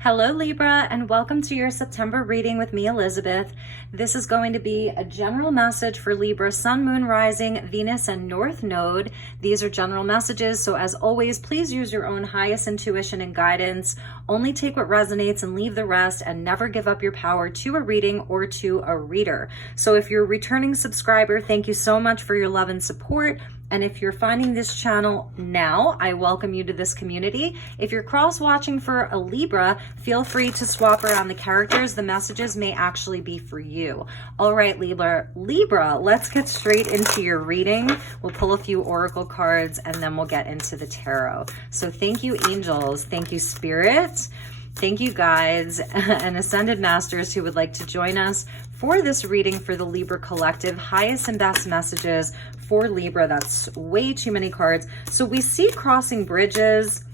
Hello Libra, and welcome to your September reading with me, Elizabeth. This is going to be a general message for Libra, Sun, Moon, Rising, Venus, and North Node. These are general messages, so as always, please use your own highest intuition and guidance. Only take what resonates and leave the rest, and never give up your power to a reading or to a reader. So if you're a returning subscriber, thank you so much for your love and support. And if you're finding this channel now, I welcome you to this community. If you're cross-watching for a Libra, feel free to swap around the characters. The messages may actually be for you. All right, Libra, let's get straight into your reading. We'll pull a few oracle cards and then we'll get into the tarot. So thank you, angels. Thank you, spirit. Thank you, guides and ascended masters who would like to join us for this reading for the Libra collective. Highest and best messages for Libra. That's way too many cards. So we see crossing bridges.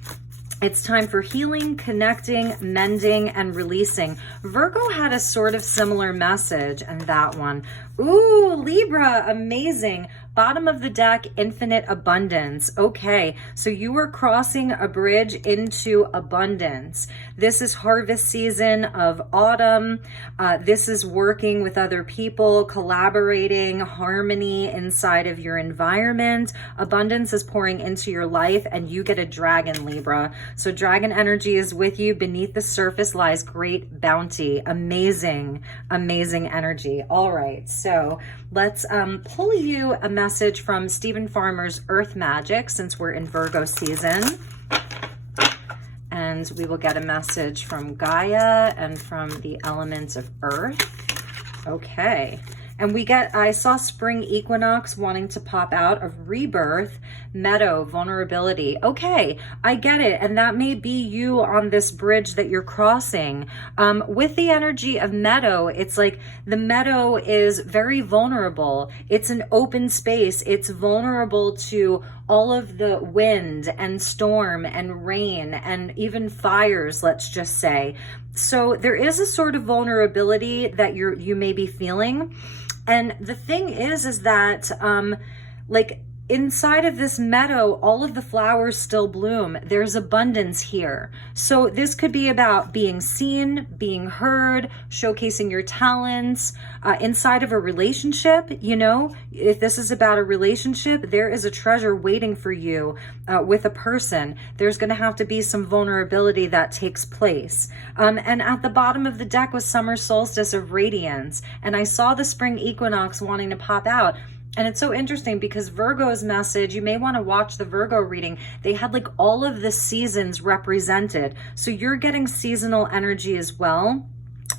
It's time for healing, connecting, mending, and releasing. Virgo had a sort of similar message, and that one. Ooh, Libra, amazing. Bottom of the deck, infinite abundance. Okay, so you are crossing a bridge into abundance. This is harvest season of autumn. This is working with other people, collaborating, harmony inside of your environment. Abundance is pouring into your life, and you get a dragon, Libra. So dragon energy is with you. Beneath the surface lies great bounty. Amazing, amazing energy. All right, so let's pull you a message from Stephen Farmer's Earth Magic, since we're in Virgo season. And we will get a message from Gaia and from the elements of Earth. Okay. And we get, I saw spring equinox wanting to pop out, of rebirth, meadow, vulnerability. Okay, I get it. And that may be you on this bridge that you're crossing. With the energy of meadow, it's like the meadow is very vulnerable. It's an open space. It's vulnerable to all of the wind and storm and rain and even fires, let's just say. So there is a sort of vulnerability that you may be feeling. And the thing is that like inside of this meadow, all of the flowers still bloom. There's abundance here. So this could be about being seen, being heard, showcasing your talents inside of a relationship. You know, if this is about a relationship, there is a treasure waiting for you with a person. There's going to have to be some vulnerability that takes place. And at the bottom of the deck was summer solstice of radiance. And I saw the spring equinox wanting to pop out. And it's so interesting because Virgo's message, you may want to watch the Virgo reading. They had like all of the seasons represented. So you're getting seasonal energy as well.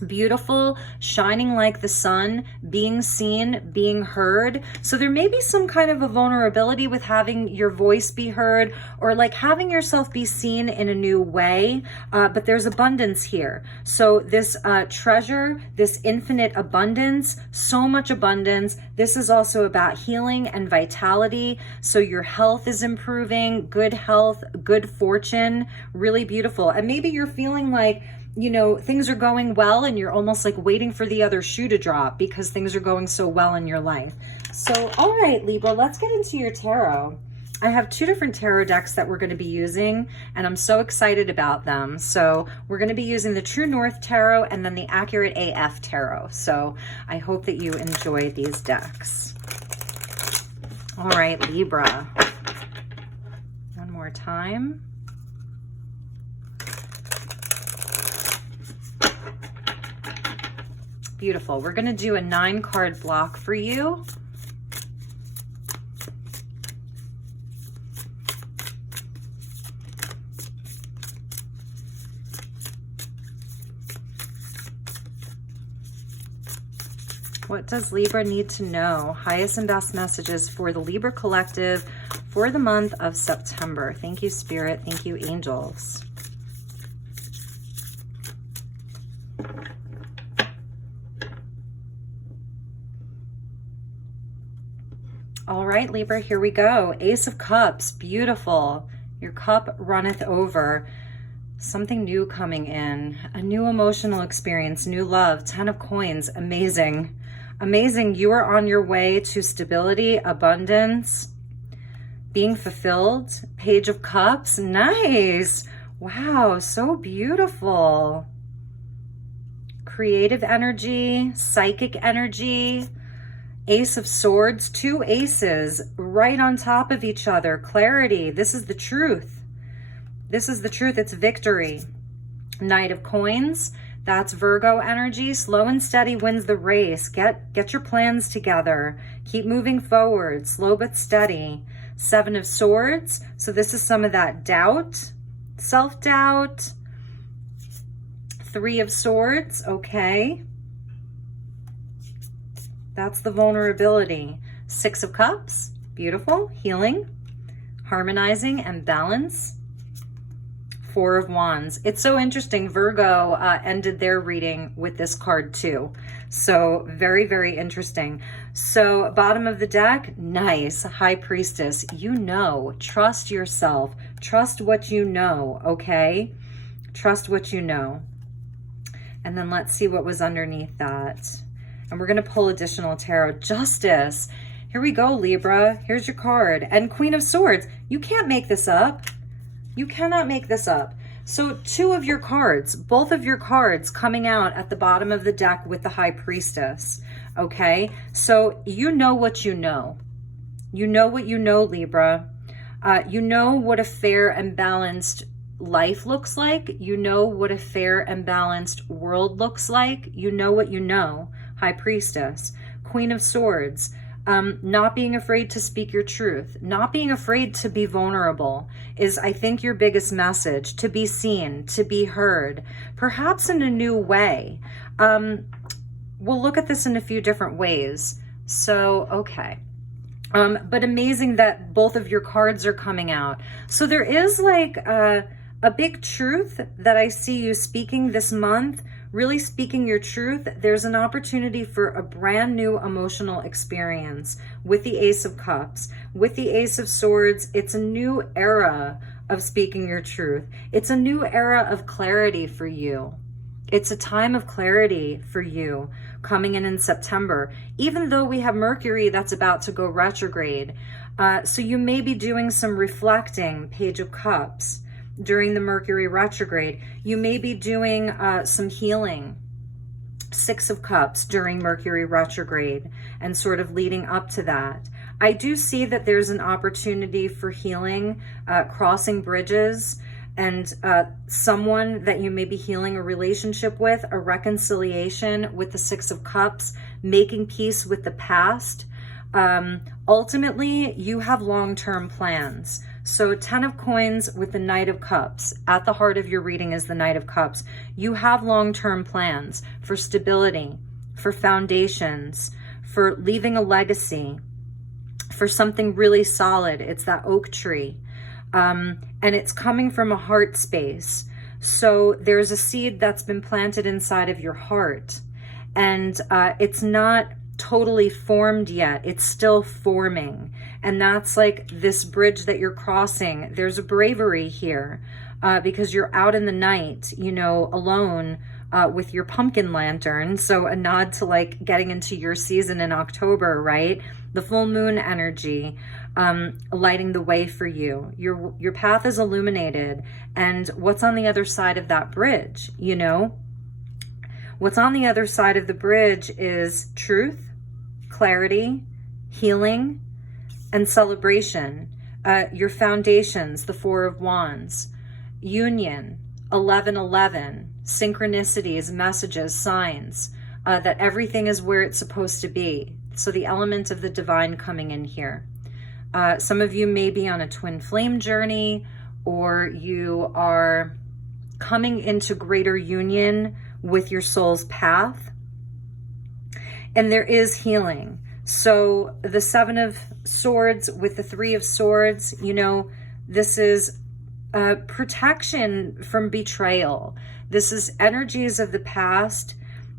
Beautiful, shining like the sun, being seen, being heard. So there may be some kind of a vulnerability with having your voice be heard, or like having yourself be seen in a new way. But there's abundance here. So this treasure, this infinite abundance, so much abundance. This is also about healing and vitality. So your health is improving, good health, good fortune, really beautiful. And maybe you're feeling like, you know, things are going well and you're almost like waiting for the other shoe to drop because things are going so well in your life. So, all right, Libra, let's get into your tarot. I have two different tarot decks that we're going to be using, and I'm so excited about them. So we're going to be using the True North Tarot and then the Accurate AF Tarot. So I hope that you enjoy these decks. All right, Libra. One more time. Beautiful. We're going to do a 9-card block for you. What does Libra need to know? Highest and best messages for the Libra collective for the month of September. Thank you, Spirit. Thank you, angels. All right, Libra, here we go. Ace of Cups, beautiful. Your cup runneth over. Something new coming in, a new emotional experience, new love, 10 of Coins, amazing. Amazing, you are on your way to stability, abundance, being fulfilled. Page of Cups, nice. Wow, so beautiful. Creative energy, psychic energy, Ace of Swords, 2 aces right on top of each other. Clarity. This is the truth. This is the truth. It's victory. Knight of Coins. That's Virgo energy. Slow and steady wins the race. Get your plans together. Keep moving forward. Slow but steady. 7 of Swords. So this is some of that doubt, self-doubt. 3 of Swords. Okay. That's the vulnerability. 6 of Cups. Beautiful. Healing, harmonizing, and balance. 4 of Wands. It's so interesting. Virgo ended their reading with this card too. So very, very interesting. So bottom of the deck, nice. High Priestess. You know, trust yourself. Trust what you know, okay? Trust what you know. And then let's see what was underneath that. And we're going to pull additional tarot. Justice. Here we go, Libra. Here's your card. And Queen of Swords. You can't make this up. You cannot make this up. So 2 of your cards, both of your cards coming out at the bottom of the deck with the High Priestess. Okay? So you know what you know. You know what you know, Libra. You know what a fair and balanced life looks like. You know what a fair and balanced world looks like. You know what you know. High Priestess. Queen of Swords. Not being afraid to speak your truth, not being afraid to be vulnerable is, I think, your biggest message. To be seen, to be heard, perhaps in a new way. We'll look at this in a few different ways. So, okay. But amazing that both of your cards are coming out. So there is like a big truth that I see you speaking this month. Really speaking your truth. There's an opportunity for a brand new emotional experience with the Ace of Cups. With the Ace of Swords, it's a new era of speaking your truth. It's a new era of clarity for you. It's a time of clarity for you coming in September, even though we have Mercury that's about to go retrograde. So you may be doing some reflecting, Page of Cups. During the Mercury retrograde, you may be doing some healing, 6 of Cups during Mercury retrograde and sort of leading up to that. I do see that there's an opportunity for healing, crossing bridges, and someone that you may be healing a relationship with, a reconciliation with the 6 of Cups, making peace with the past. Ultimately, you have long-term plans. So 10 of Coins with the Knight of Cups. At the heart of your reading is the Knight of Cups. You have long-term plans for stability, for foundations, for leaving a legacy, for something really solid. It's that oak tree. And it's coming from a heart space. So there's a seed that's been planted inside of your heart. And it's not totally formed yet. It's still forming. And that's like this bridge that you're crossing. There's a bravery here because you're out in the night, you know, alone with your pumpkin lantern. So a nod to like getting into your season in October, right? The full moon energy lighting the way for you. Your path is illuminated. And what's on the other side of that bridge, you know? What's on the other side of the bridge is truth, clarity, healing, and celebration. Your foundations, the 4 of Wands, union, 1111, synchronicities, messages, signs, that everything is where it's supposed to be. So the element of the divine coming in here. Some of you may be on a twin flame journey, or you are coming into greater union with your soul's path. And there is healing. So the 7 of Swords with the 3 of Swords, you know, this is protection from betrayal. This is energies of the past.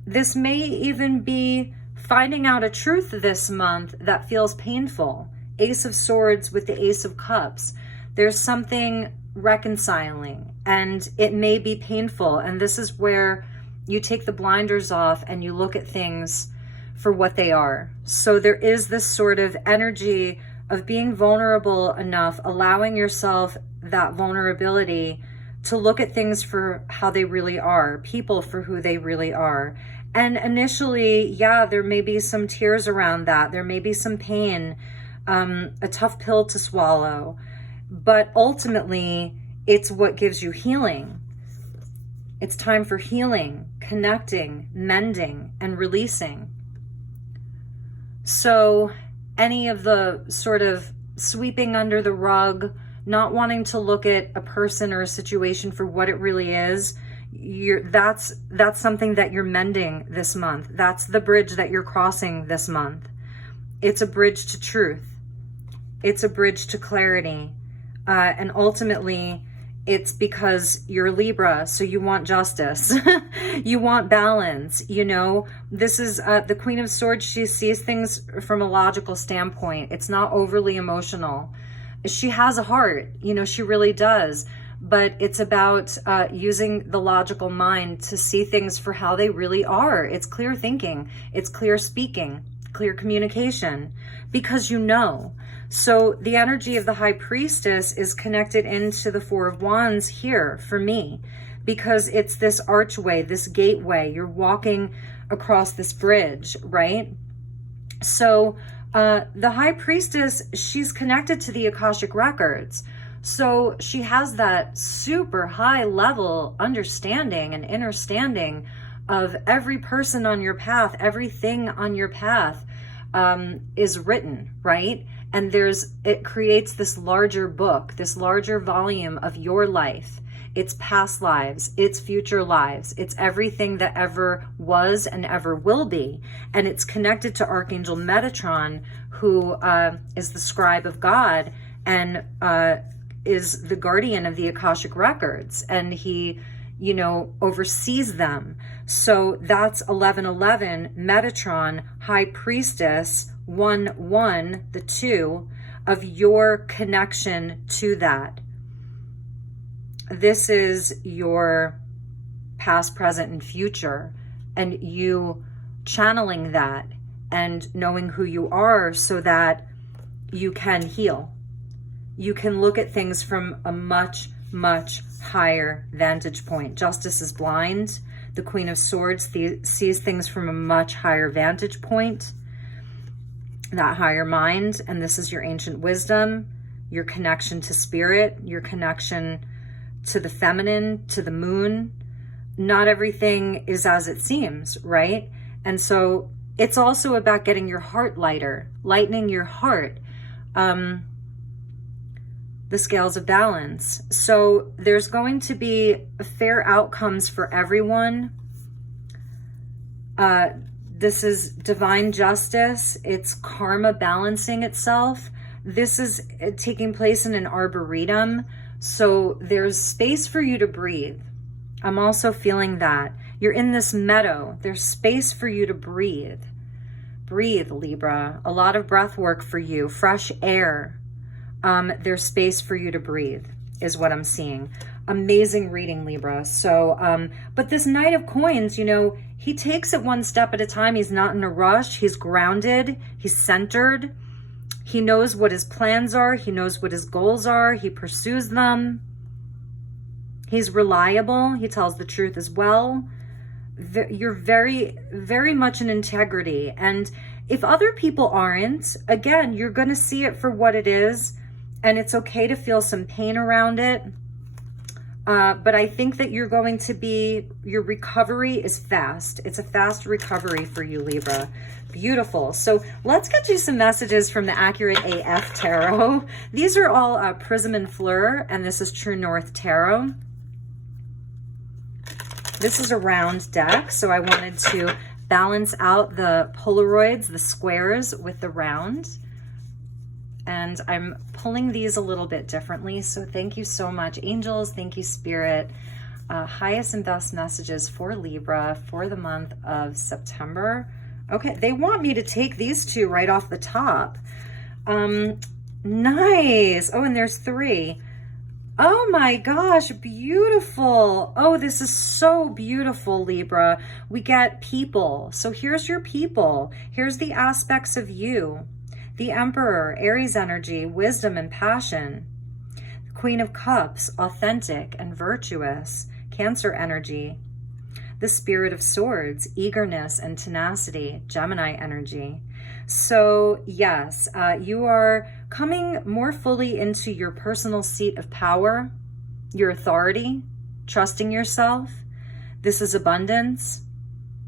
This may even be finding out a truth this month that feels painful. Ace of Swords with the Ace of Cups. There's something reconciling, and it may be painful. And this is where you take the blinders off and you look at things for what they are. So there is this sort of energy of being vulnerable enough, allowing yourself that vulnerability to look at things for how they really are, people for who they really are. And initially, yeah, there may be some tears around that. There may be some pain, a tough pill to swallow. But ultimately, it's what gives you healing. It's time for healing, connecting, mending, and releasing. So any of the sort of sweeping under the rug, not wanting to look at a person or a situation for what it really is, that's something that you're mending this month. That's the bridge that you're crossing this month. It's a bridge to truth. It's a bridge to clarity. And ultimately, it's because you're Libra, so you want justice. You want balance, you know. This is the Queen of Swords. She sees things from a logical standpoint. It's not overly emotional. She has a heart, you know, she really does. But it's about using the logical mind to see things for how they really are. It's clear thinking. It's clear speaking, clear communication, because you know. So the energy of the High Priestess is connected into the Four of Wands here for me, because it's this archway, this gateway. You're walking across this bridge, right? So the High Priestess, she's connected to the Akashic Records. So she has that super high level understanding and understanding of every person on your path, everything on your path is written, right? And it creates this larger book, this larger volume of your life. It's past lives, it's future lives, it's everything that ever was and ever will be. And it's connected to Archangel Metatron, who is the scribe of God and is the guardian of the Akashic Records. And he, you know, oversees them. So that's 1111, Metatron, High Priestess, 1-1, the 2 of your connection to that. This is your past, present, and future, and you channeling that and knowing who you are so that you can heal. You can look at things from a much, much higher vantage point. Justice is blind. The Queen of Swords sees things from a much higher vantage point, that higher mind. And this is your ancient wisdom, your connection to spirit, your connection to the feminine, to the moon. Not everything is as it seems, right? And so it's also about getting your heart lighter, lightening your heart. The scales of balance. So there's going to be fair outcomes for everyone. This is divine justice. It's karma balancing itself. This is taking place in an arboretum. So there's space for you to breathe. I'm also feeling that. You're in this meadow. There's space for you to breathe. Breathe, Libra. A lot of breath work for you. Fresh air. There's space for you to breathe is what I'm seeing. Amazing reading, Libra. So, but this Knight of Coins, you know, he takes it one step at a time. He's not in a rush. He's grounded. He's centered. He knows what his plans are. He knows what his goals are. He pursues them. He's reliable. He tells the truth as well. You're very, very much in integrity. And if other people aren't, again, you're going to see it for what it is. And it's okay to feel some pain around it. But I think that you're going to be, your recovery is fast. It's a fast recovery for you, Libra. Beautiful. So let's get you some messages from the Accurate AF Tarot. These are all Prism and Fleur, and this is True North Tarot. This is a round deck, so I wanted to balance out the Polaroids, the squares with the round. And I'm pulling these a little bit differently. So thank you so much, angels. Thank you, Spirit. Highest and best messages for Libra for the month of September. Okay, they want me to take these two right off the top. Nice. Oh, and there's 3. Oh my gosh, beautiful. Oh, this is so beautiful, Libra. We get people. So here's your people. Here's the aspects of you. The Emperor, Aries energy, wisdom and passion. Queen of Cups, authentic and virtuous, Cancer energy. The Spirit of Swords, eagerness and tenacity, Gemini energy. So yes, you are coming more fully into your personal seat of power, your authority, trusting yourself. This is abundance.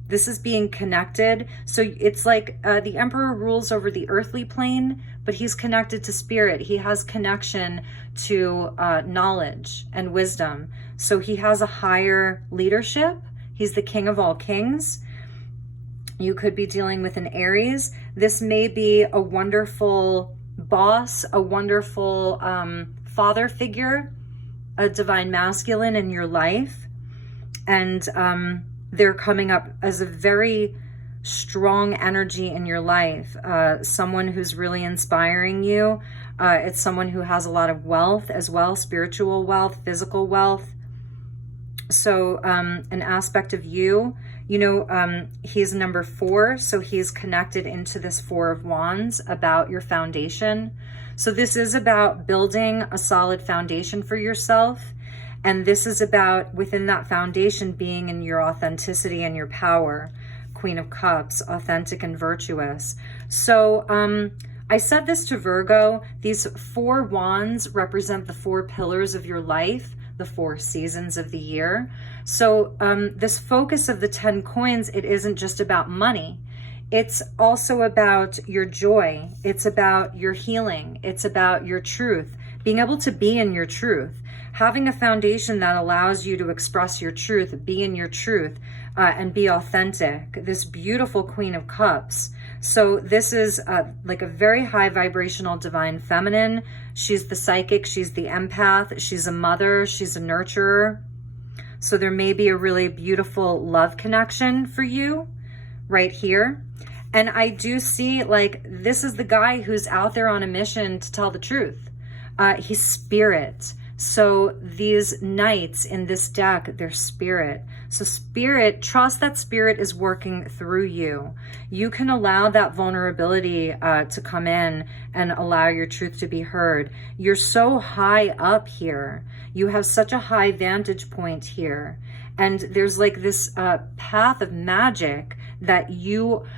This is being connected. So it's like the Emperor rules over the earthly plane, but he's connected to spirit. He has connection to knowledge and wisdom. So he has a higher leadership. He's the king of all kings. You could be dealing with an Aries. This may be a wonderful boss, a wonderful father figure, a divine masculine in your life. And they're coming up as a very strong energy in your life. Someone who's really inspiring you. It's someone who has a lot of wealth as well, spiritual wealth, physical wealth. So an aspect of you, you know, he's number 4, so he's connected into this 4 of Wands about your foundation. So this is about building a solid foundation for yourself. And this is about, within that foundation, being in your authenticity and your power. Queen of Cups, authentic and virtuous. So I said this to Virgo, these 4 wands represent the 4 pillars of your life, the 4 seasons of the year. So this focus of the 10 coins, it isn't just about money. It's also about your joy. It's about your healing. It's about your truth, being able to be in your truth, having a foundation that allows you to express your truth, be in your truth, and be authentic. This beautiful Queen of Cups. So this is like a very high vibrational divine feminine. She's the psychic, she's the empath, she's a mother, she's a nurturer. So there may be a really beautiful love connection for you right here. And I do see, like, this is the guy who's out there on a mission to tell the truth. He's spirit. So these knights in this deck, they're spirit. So spirit, trust that spirit is working through you. You can allow that vulnerability to come in and allow your truth to be heard. You're so high up here. You have such a high vantage point here. And there's like this path of magic that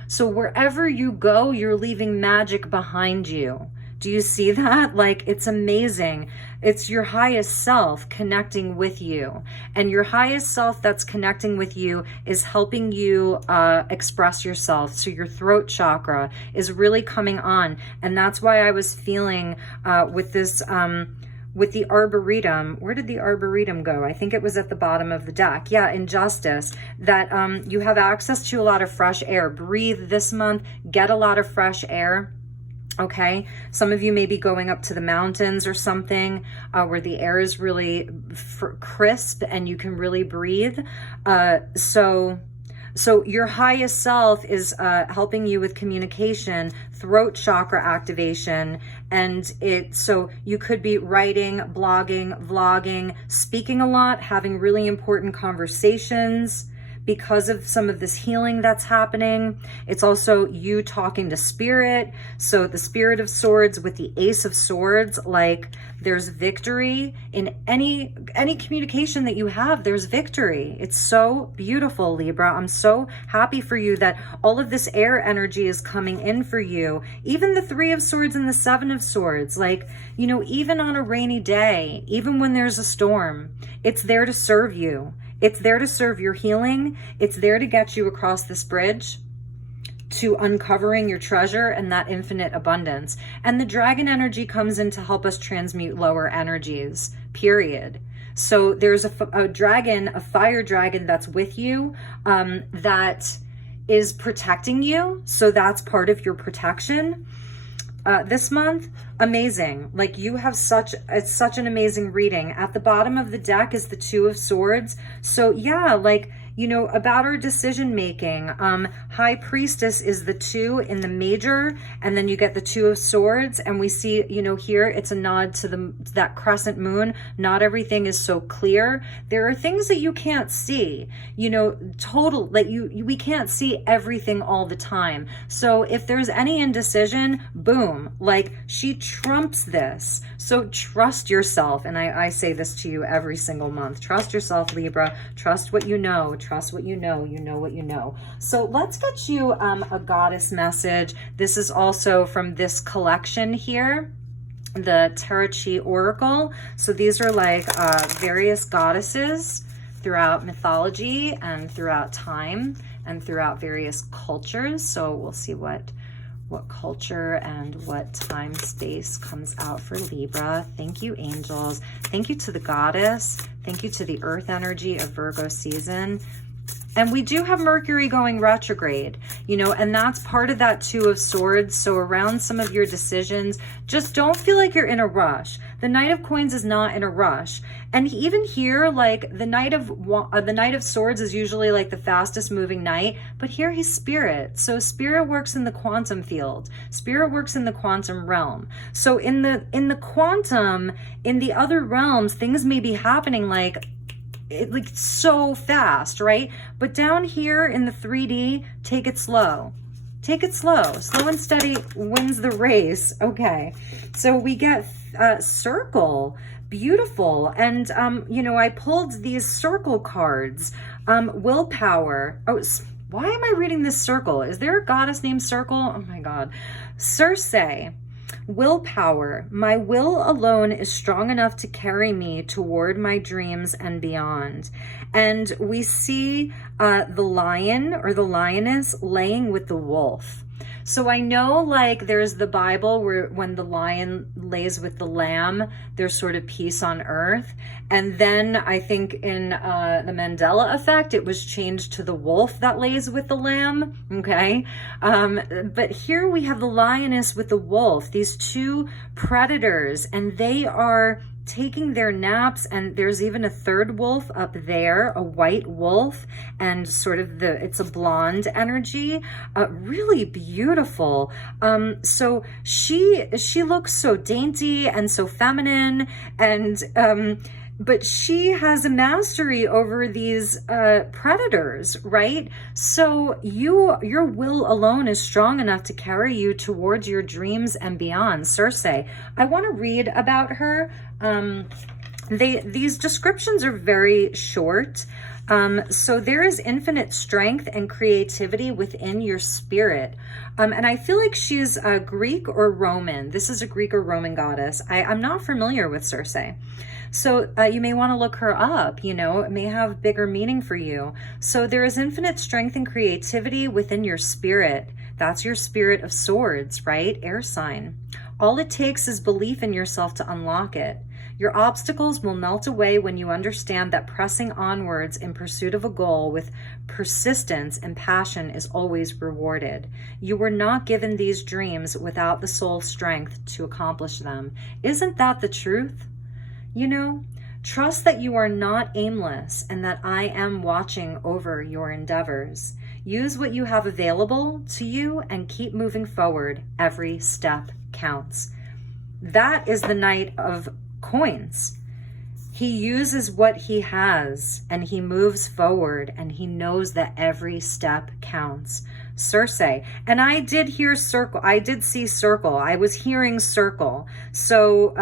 so wherever you go, you're leaving magic behind you. Do you see that? Like, it's amazing. It's your highest self connecting with you. And your highest self that's connecting with you is helping you express yourself. So your throat chakra is really coming on. And that's why I was feeling with this, with the Arboretum. Where did the Arboretum go? I think it was at the bottom of the deck. Yeah, Injustice. That you have access to a lot of fresh air. Breathe this month. Get a lot of fresh air. Okay, some of you may be going up to the mountains or something where the air is really crisp and you can really breathe. So your highest self is helping you with communication, throat chakra activation, and so you could be writing, blogging, vlogging, speaking a lot, having really important conversations. Because of some of this healing that's happening. It's also you talking to spirit. So the Spirit of Swords with the Ace of Swords, like there's victory in any communication that you have, there's victory. It's so beautiful, Libra. I'm so happy for you that all of this air energy is coming in for you. Even the 3 of Swords and the 7 of Swords, like, you know, even on a rainy day, even when there's a storm, it's there to serve you. It's there to serve your healing. It's there to get you across this bridge to uncovering your treasure and that infinite abundance. And the dragon energy comes in to help us transmute lower energies, period. So there's a dragon, a fire dragon that's with you, that is protecting you. So that's part of your protection. This month, amazing. Like, you have it's such an amazing reading. At the bottom of the deck is the 2 of Swords. So yeah, like, you know, about our decision making. High Priestess is the 2 in the major, and then you get the 2 of Swords, and we see, you know, here it's a nod to that crescent moon. Not everything is so clear. There are things that you can't see, you know, we can't see everything all the time. So if there's any indecision, boom, like she trumps this. So trust yourself. And I say this to you every single month. Trust yourself, Libra. Trust what you know. Trust what you know. You know what you know. So let's get you a goddess message. This is also from this collection here, the Tarot Oracle. So these are like various goddesses throughout mythology and throughout time and throughout various cultures. So we'll see what culture and what time space comes out for Libra. Thank you, angels. Thank you to the goddess. Thank you to the earth energy of Virgo season. And we do have Mercury going retrograde, you know, and that's part of that 2 of Swords. So around some of your decisions, just don't feel like you're in a rush. The Knight of Coins is not in a rush. And even here, like the Knight of Swords is usually like the fastest moving knight, but here he's spirit. So spirit works in the quantum field. Spirit works in the quantum realm. So in the quantum, in the other realms, things may be happening like so fast, right? But down here in the 3D, take it slow. Take it slow. Slow and steady wins the race. Okay. So we get circle. Beautiful. And, you know, I pulled these circle cards. Willpower. Oh, why am I reading this circle? Is there a goddess named Circle? Oh my God. Circe. Willpower. My will alone is strong enough to carry me toward my dreams and beyond. And we see the lion or the lioness laying with the wolf. So I know, like, there's the Bible where when the lion lays with the lamb, there's sort of peace on earth. And then I think in the Mandela effect, it was changed to the wolf that lays with the lamb. Okay. But here we have the lioness with the wolf, these 2 predators, and they are taking their naps, and there's even a 3rd wolf up there, a white wolf, and sort of it's a blonde energy, really beautiful. So she looks so dainty and so feminine, and but she has a mastery over these predators, right? So your will alone is strong enough to carry you towards your dreams and beyond. Circe, I want to read about her. These descriptions are very short. So there is infinite strength and creativity within your spirit. And I feel like she's Greek or Roman. This is a Greek or Roman goddess. I'm not familiar with Circe. So you may want to look her up, you know, it may have bigger meaning for you. So there is infinite strength and creativity within your spirit. That's your spirit of swords, right? Air sign. All it takes is belief in yourself to unlock it. Your obstacles will melt away when you understand that pressing onwards in pursuit of a goal with persistence and passion is always rewarded. You were not given these dreams without the soul strength to accomplish them. Isn't that the truth? You know, trust that you are not aimless and that I am watching over your endeavors. Use what you have available to you and keep moving forward. Every step counts. That is the Knight of Coins. He uses what he has and he moves forward and he knows that every step counts. Circe. And I did hear circle. I did see circle. I was hearing circle. So,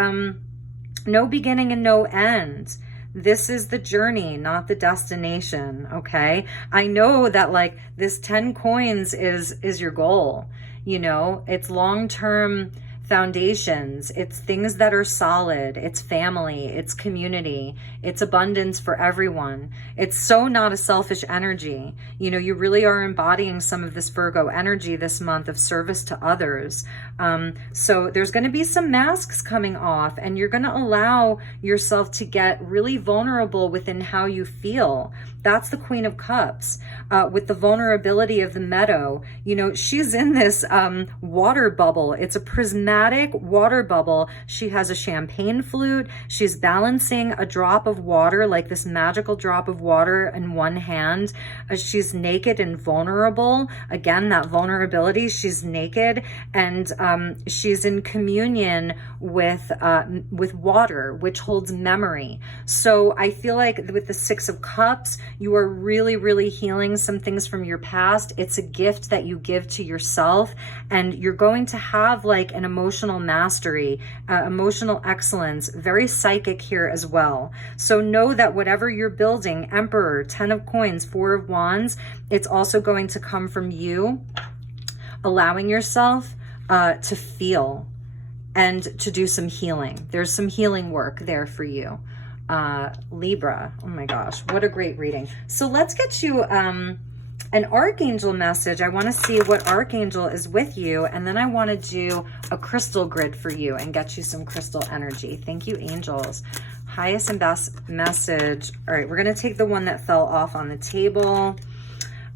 no beginning and no end. This is the journey, not the destination. Okay. I know that like this 10 coins is your goal. You know, it's long-term foundations. It's things that are solid. It's family. It's community. It's abundance for everyone. It's so not a selfish energy. You know, you really are embodying some of this Virgo energy this month of service to others. So there's going to be some masks coming off and you're going to allow yourself to get really vulnerable within how you feel. That's the Queen of Cups, with the vulnerability of the meadow. You know, she's in this water bubble. It's a prismatic dramatic water bubble. She has a champagne flute. She's balancing a drop of water, like this magical drop of water in one hand. She's naked and vulnerable. Again, that vulnerability, she's naked, and she's in communion with water, which holds memory. So I feel like with the Six of Cups, you are really, really healing some things from your past. It's a gift that you give to yourself, and you're going to have like an emotional mastery, emotional excellence, very psychic here as well. So know that whatever you're building, Emperor, 10 of Coins, 4 of Wands, it's also going to come from you allowing yourself to feel and to do some healing. There's some healing work there for you. Libra, oh my gosh, what a great reading. So let's get you an Archangel message. I want to see what Archangel is with you, and then I want to do a crystal grid for you and get you some crystal energy. Thank you, angels. Highest and best message. All right, we're going to take the one that fell off on the table.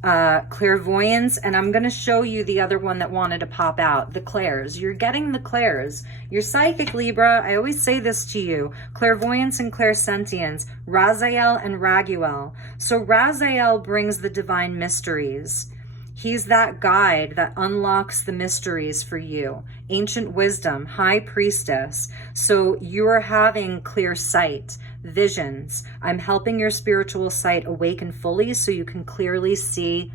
Clairvoyance, and I'm going to show you the other one that wanted to pop out, the clairs. You're getting the clairs. You're psychic, Libra. I always say this to you. Clairvoyance and clairsentience, Raziel and Raguel. So Raziel brings the divine mysteries. He's that guide that unlocks the mysteries for you. Ancient wisdom, high priestess. So you're having clear sight, visions. I'm helping your spiritual sight awaken fully so you can clearly see.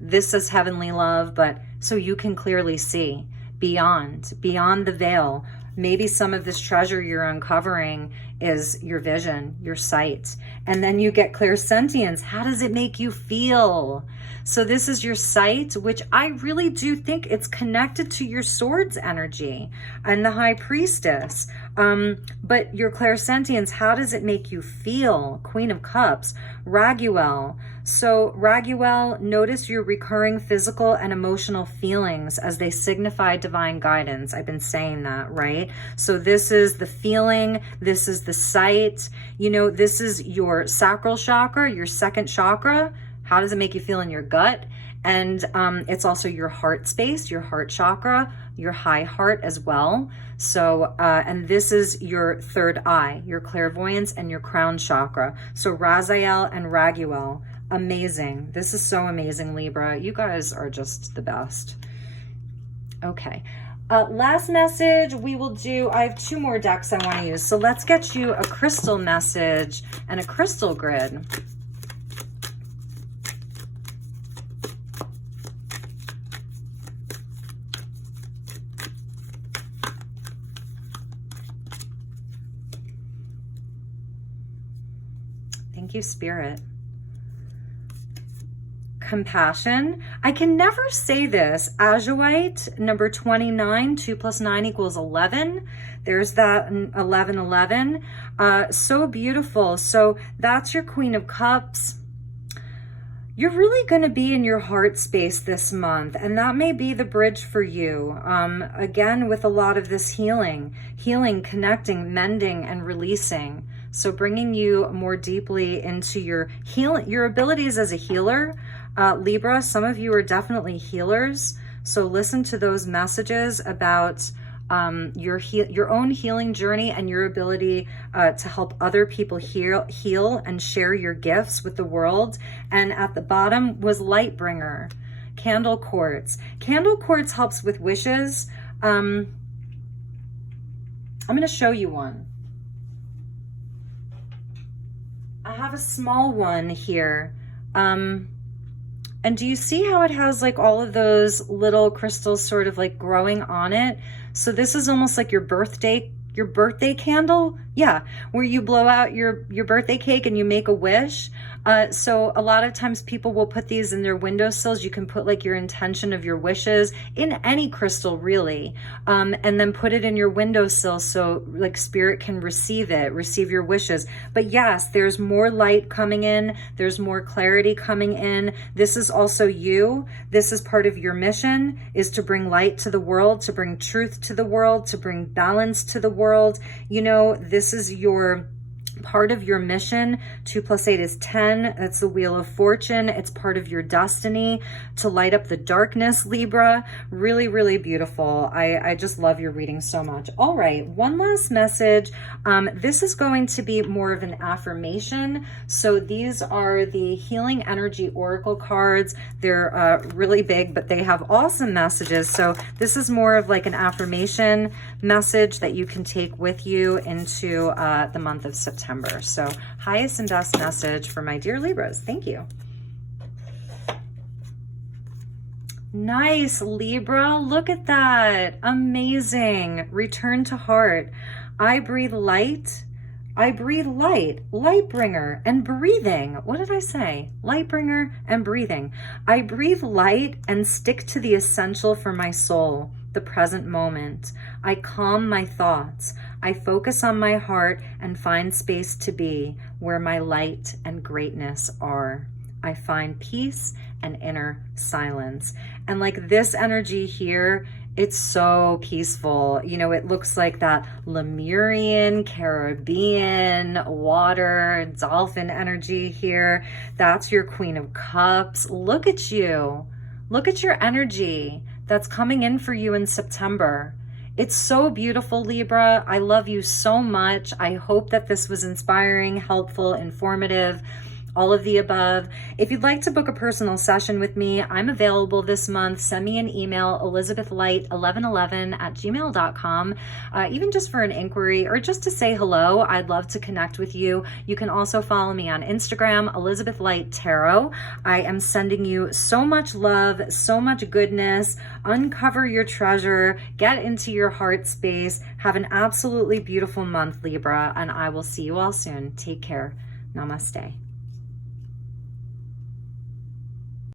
This is heavenly love, but so you can clearly see beyond the veil. Maybe some of this treasure you're uncovering is your vision, your sight. And then you get clairsentience. How does it make you feel? So this is your sight, which I really do think it's connected to your swords energy and the high priestess. But your clairsentience, how does it make you feel? Queen of Cups, Raguel. So Raguel, notice your recurring physical and emotional feelings as they signify divine guidance. I've been saying that, right? So this is the feeling, this is the sight, you know, this is your sacral chakra, your second chakra. How does it make you feel in your gut? And it's also your heart space, your heart chakra, your high heart as well. So, and this is your third eye, your clairvoyance and your crown chakra. So Raziel and Raguel, amazing. This is so amazing, Libra. You guys are just the best. Okay. Last message we will do, I have 2 more decks I want to use. So let's get you a crystal message and a crystal grid. Thank you, Spirit. Compassion. I can never say this. Azurite, number 29, 2 + 9 = 11. There's that 1111. So beautiful. So that's your Queen of Cups. You're really going to be in your heart space this month, and that may be the bridge for you. Again, with a lot of this healing, connecting, mending, and releasing. So bringing you more deeply into your healing, your abilities as a healer. Libra, some of you are definitely healers. So listen to those messages about your own healing journey and your ability to help other people heal and share your gifts with the world. And at the bottom was light bringer, candle quartz. Candle quartz helps with wishes. I'm going to show you one. I have a small one here. And do you see how it has like all of those little crystals sort of like growing on it? So this is almost like your birthday candle. Yeah, where you blow out your birthday cake and you make a wish. So a lot of times people will put these in their windowsills. You can put like your intention of your wishes in any crystal really, and then put it in your windowsill so like spirit can receive your wishes. But yes, there's more light coming in. There's more clarity coming in. This is also you. This is part of your mission, is to bring light to the world, to bring truth to the world, to bring balance to the world. You know, this is your part of your mission. 2 + 8 is 10. That's the Wheel of Fortune. It's part of your destiny to light up the darkness, Libra. Really, really beautiful. I just love your reading so much. All right, one last message. This is going to be more of an affirmation. So these are the Healing Energy Oracle cards. They're really big, but they have awesome messages. So this is more of like an affirmation message that you can take with you into the month of September. So highest and best message for my dear Libras. Thank you. Nice, Libra. Look at that. Amazing. Return to heart. I breathe light. I breathe light, light bringer, and breathing. What did I say? Light bringer and breathing. I breathe light and stick to the essential for my soul, the present moment. I calm my thoughts. I focus on my heart and find space to be where my light and greatness are. I find peace and inner silence. And like this energy here, it's so peaceful. You know, it looks like that Lemurian, Caribbean, water, dolphin energy here. That's your Queen of Cups. Look at you. Look at your energy that's coming in for you in September. It's so beautiful, Libra. I love you so much. I hope that this was inspiring, helpful, informative, all of the above. If you'd like to book a personal session with me, I'm available this month. Send me an email, elizabethlight1111@gmail.com, even just for an inquiry or just to say hello. I'd love to connect with you. You can also follow me on Instagram, elizabethlighttarot. I am sending you so much love, so much goodness. Uncover your treasure, get into your heart space. Have an absolutely beautiful month, Libra, and I will see you all soon. Take care. Namaste.